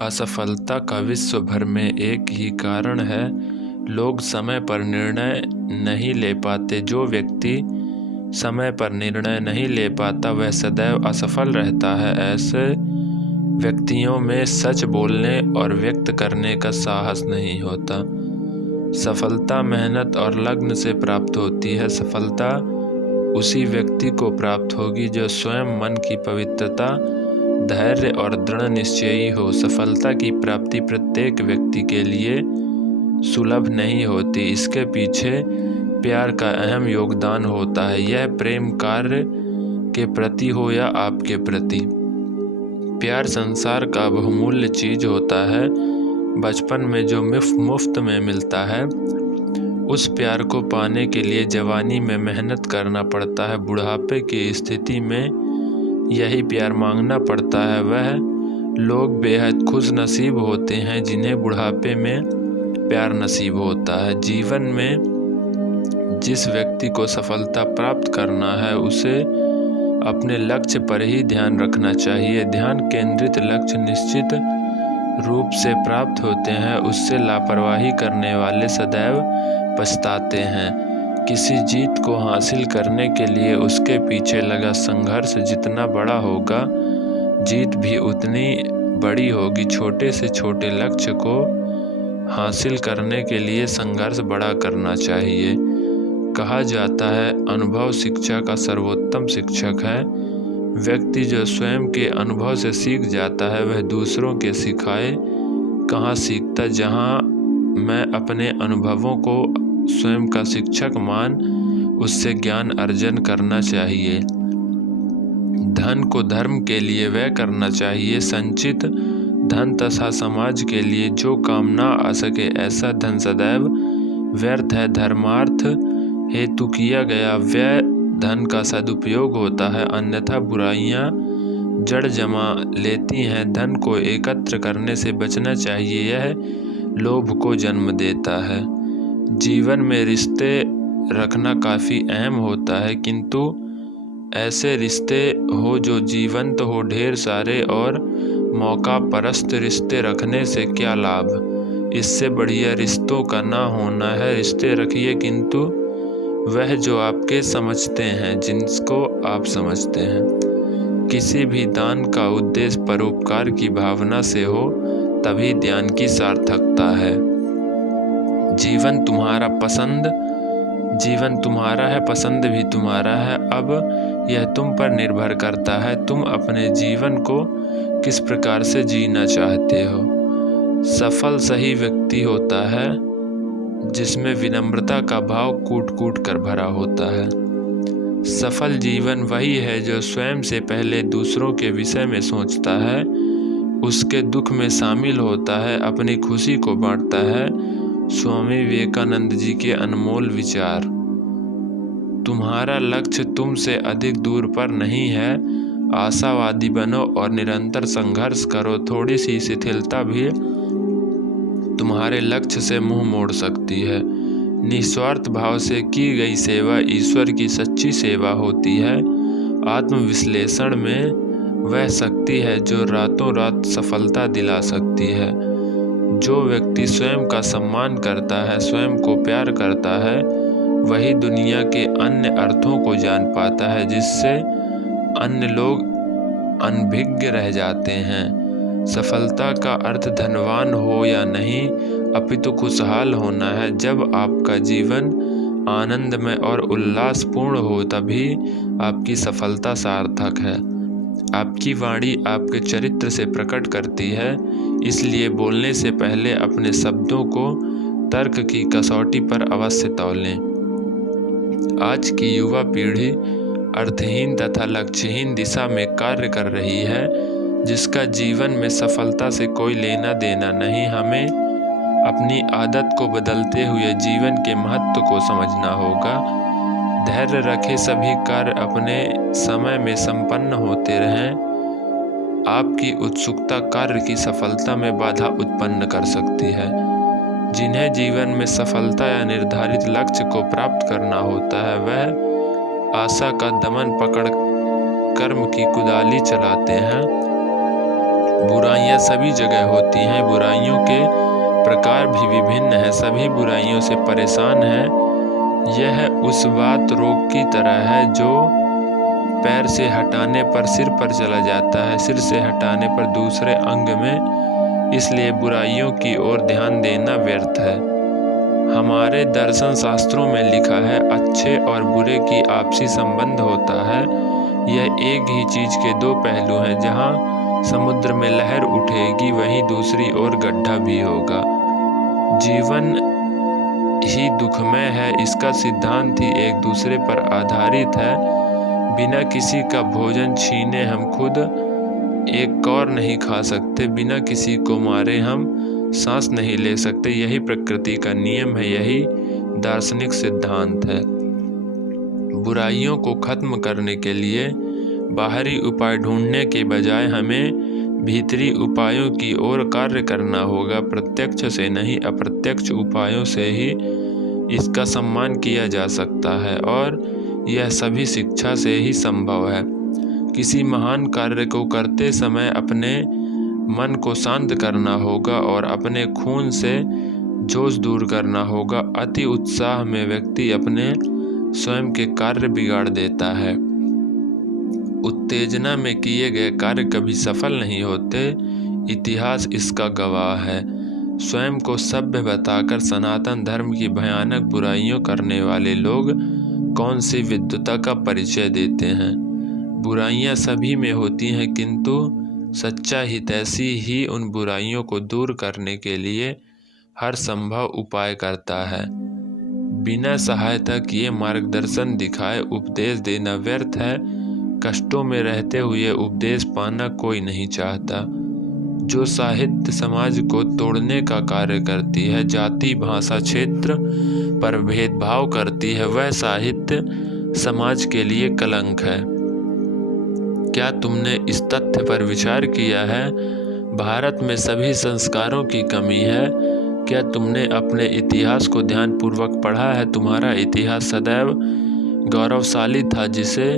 असफलता का विश्व भर में एक ही कारण है, लोग समय पर निर्णय नहीं ले पाते। जो व्यक्ति समय पर निर्णय नहीं ले पाता वह सदैव असफल रहता है। ऐसे व्यक्तियों में सच बोलने और व्यक्त करने का साहस नहीं होता। सफलता मेहनत और लगन से प्राप्त होती है। सफलता उसी व्यक्ति को प्राप्त होगी जो स्वयं मन की पवित्रता, धैर्य और दृढ़ निश्चयी हो। सफलता की प्राप्ति प्रत्येक व्यक्ति के लिए सुलभ नहीं होती। इसके पीछे प्यार का अहम योगदान होता है। यह प्रेम कार्य के प्रति हो या आपके प्रति। प्यार संसार का बहुमूल्य चीज होता है। बचपन में जो मुफ्त में मिलता है, उस प्यार को पाने के लिए जवानी में मेहनत करना पड़ता है। बुढ़ापे की स्थिति में यही प्यार मांगना पड़ता है। वह लोग बेहद खुश नसीब होते हैं जिन्हें बुढ़ापे में प्यार नसीब होता है। जीवन में जिस व्यक्ति को सफलता प्राप्त करना है उसे अपने लक्ष्य पर ही ध्यान रखना चाहिए। ध्यान केंद्रित लक्ष्य निश्चित रूप से प्राप्त होते हैं। उससे लापरवाही करने वाले सदैव पछताते हैं। किसी जीत को हासिल करने के लिए उसके पीछे लगा संघर्ष जितना बड़ा होगा, जीत भी उतनी बड़ी होगी। छोटे से छोटे लक्ष्य को हासिल करने के लिए संघर्ष बड़ा करना चाहिए। कहा जाता है, अनुभव शिक्षा का सर्वोत्तम शिक्षक है। व्यक्ति जो स्वयं के अनुभव से सीख जाता है वह दूसरों के सिखाए कहाँ सीखता। जहाँ मैं अपने अनुभवों को स्वयं का शिक्षक मान उससे ज्ञान अर्जन करना चाहिए। धन को धर्म के लिए व्यय करना चाहिए। संचित धन तथा समाज के लिए जो काम ना आ सके ऐसा धन सदैव व्यर्थ है। धर्मार्थ हेतु किया गया व्यय धन का सदुपयोग होता है, अन्यथा बुराइयां जड़ जमा लेती हैं। धन को एकत्र करने से बचना चाहिए, यह लोभ को जन्म देता है। जीवन में रिश्ते रखना काफ़ी अहम होता है, किंतु ऐसे रिश्ते हो जो जीवंत हो। ढेर सारे और मौका परस्त रिश्ते रखने से क्या लाभ। इससे बढ़िया रिश्तों का ना होना है। रिश्ते रखिए किंतु वह जो आपके समझते हैं, जिनको आप समझते हैं। किसी भी दान का उद्देश्य परोपकार की भावना से हो तभी दान की सार्थकता है। जीवन तुम्हारा है, पसंद भी तुम्हारा है। अब यह तुम पर निर्भर करता है, तुम अपने जीवन को किस प्रकार से जीना चाहते हो। सफल सही व्यक्ति होता है जिसमें विनम्रता का भाव कूट कूट कर भरा होता है। सफल जीवन वही है जो स्वयं से पहले दूसरों के विषय में सोचता है, उसके दुख में शामिल होता है, अपनी खुशी को बांटता है। स्वामी विवेकानंद जी के अनमोल विचार। तुम्हारा लक्ष्य तुमसे अधिक दूर पर नहीं है। आशावादी बनो और निरंतर संघर्ष करो। थोड़ी सी शिथिलता भी तुम्हारे लक्ष्य से मुंह मोड़ सकती है। निस्वार्थ भाव से की गई सेवा ईश्वर की सच्ची सेवा होती है। आत्मविश्लेषण में वह शक्ति है जो रातों रात सफलता दिला सकती है। जो व्यक्ति स्वयं का सम्मान करता है, स्वयं को प्यार करता है, वही दुनिया के अन्य अर्थों को जान पाता है जिससे अन्य लोग अनभिज्ञ रह जाते हैं। सफलता का अर्थ धनवान हो या नहीं, अपितु खुशहाल होना है। जब आपका जीवन आनंदमय और उल्लासपूर्ण हो तभी आपकी सफलता सार्थक है। आपकी वाणी आपके चरित्र से प्रकट करती है, इसलिए बोलने से पहले अपने शब्दों को तर्क की कसौटी पर अवश्य तौलें। आज की युवा पीढ़ी अर्थहीन तथा लक्ष्यहीन दिशा में कार्य कर रही है, जिसका जीवन में सफलता से कोई लेना देना नहीं। हमें अपनी आदत को बदलते हुए जीवन के महत्व को समझना होगा। धैर्य रखे, सभी कार्य अपने समय में संपन्न होते रहें। आपकी उत्सुकता कार्य की सफलता में बाधा उत्पन्न कर सकती है। जिन्हें जीवन में सफलता या निर्धारित लक्ष्य को प्राप्त करना होता है, वह आशा का दमन पकड़ कर्म की कुदाली चलाते हैं। बुराइयां सभी जगह होती हैं, बुराइयों के प्रकार भी विभिन्न हैं, सभी बुराइयों से परेशान हैं। यह उस बात रोग की तरह है जो पैर से हटाने पर सिर पर चला जाता है, सिर से हटाने पर दूसरे अंग में, इसलिए बुराइयों की ओर ध्यान देना व्यर्थ है। हमारे दर्शन शास्त्रों में लिखा है, अच्छे और बुरे की आपसी संबंध होता है। यह एक ही चीज के दो पहलू हैं। जहाँ समुद्र में लहर उठेगी वहीं दूसरी ओर गड्ढा भी होगा। जीवन ही दुखमय है, इसका सिद्धांत ही एक दूसरे पर आधारित है। बिना किसी का भोजन छीने हम खुद एक कौर नहीं खा सकते, बिना किसी को मारे हम सांस नहीं ले सकते। यही प्रकृति का नियम है, यही दार्शनिक सिद्धांत है। बुराइयों को खत्म करने के लिए बाहरी उपाय ढूंढने के बजाय हमें भीतरी उपायों की ओर कार्य करना होगा। प्रत्यक्ष से नहीं, अप्रत्यक्ष उपायों से ही इसका सम्मान किया जा सकता है, और यह सभी शिक्षा से ही संभव है। किसी महान कार्य को करते समय अपने मन को शांत करना होगा और अपने खून से जोश दूर करना होगा। अति उत्साह में व्यक्ति अपने स्वयं के कार्य बिगाड़ देता है। उत्तेजना में किए गए कार्य कभी सफल नहीं होते, इतिहास इसका गवाह है। स्वयं को सभ्य बताकर सनातन धर्म की भयानक बुराइयों करने वाले लोग कौन सी विद्वता का परिचय देते हैं। बुराइयां सभी में होती हैं, किंतु सच्चा हितैषी ही उन बुराइयों को दूर करने के लिए हर संभव उपाय करता है। बिना सहायता किए मार्गदर्शन दिखाए उपदेश देना व्यर्थ है। कष्टों में रहते हुए उपदेश पाना कोई नहीं चाहता। जो साहित्य समाज को तोड़ने का कार्य करती है, जाति भाषा क्षेत्र पर भेदभाव करती है, वह साहित्य समाज के लिए कलंक है। क्या तुमने इस तथ्य पर विचार किया है? भारत में सभी संस्कारों की कमी है। क्या तुमने अपने इतिहास को ध्यानपूर्वक पढ़ा है? तुम्हारा इतिहास सदैव गौरवशाली था, जिसे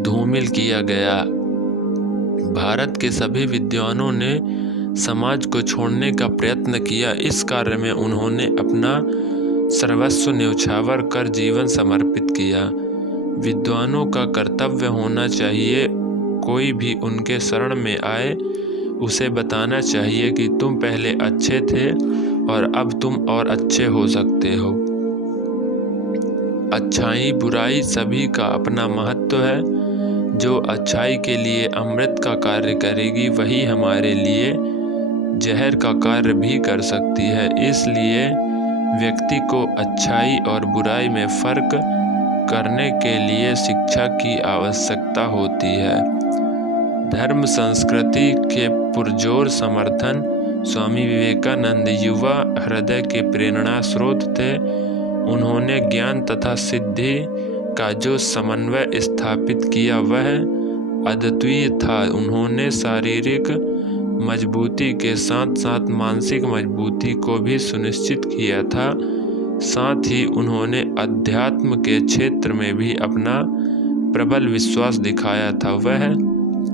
धूमिल किया गया। भारत के सभी विद्वानों ने समाज को छोड़ने का प्रयत्न किया। इस कार्य में उन्होंने अपना सर्वस्व न्यौछावर कर जीवन समर्पित किया। विद्वानों का कर्तव्य होना चाहिए, कोई भी उनके शरण में आए उसे बताना चाहिए कि तुम पहले अच्छे थे और अब तुम और अच्छे हो सकते हो। अच्छाई बुराई सभी का अपना महत्व है। जो अच्छाई के लिए अमृत का कार्य करेगी वही हमारे लिए जहर का कार्य भी कर सकती है। इसलिए व्यक्ति को अच्छाई और बुराई में फर्क करने के लिए शिक्षा की आवश्यकता होती है। धर्म संस्कृति के पुरजोर समर्थन स्वामी विवेकानंद युवा हृदय के प्रेरणा स्रोत थे। उन्होंने ज्ञान तथा सिद्धि का जो समन्वय स्थापित किया वह अद्वितीय था। उन्होंने शारीरिक मजबूती के साथ साथ मानसिक मजबूती को भी सुनिश्चित किया था। साथ ही उन्होंने अध्यात्म के क्षेत्र में भी अपना प्रबल विश्वास दिखाया था। वह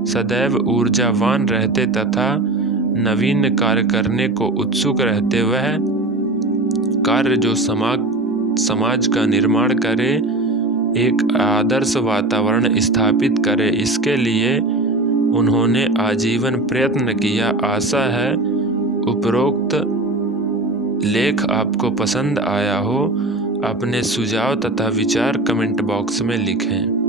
सदैव ऊर्जावान रहते तथा नवीन कार्य करने को उत्सुक रहते। वह कार्य जो समाज का निर्माण करे, एक आदर्श वातावरण स्थापित करे, इसके लिए उन्होंने आजीवन प्रयत्न किया। आशा है उपरोक्त लेख आपको पसंद आया हो। अपने सुझाव तथा विचार कमेंट बॉक्स में लिखें।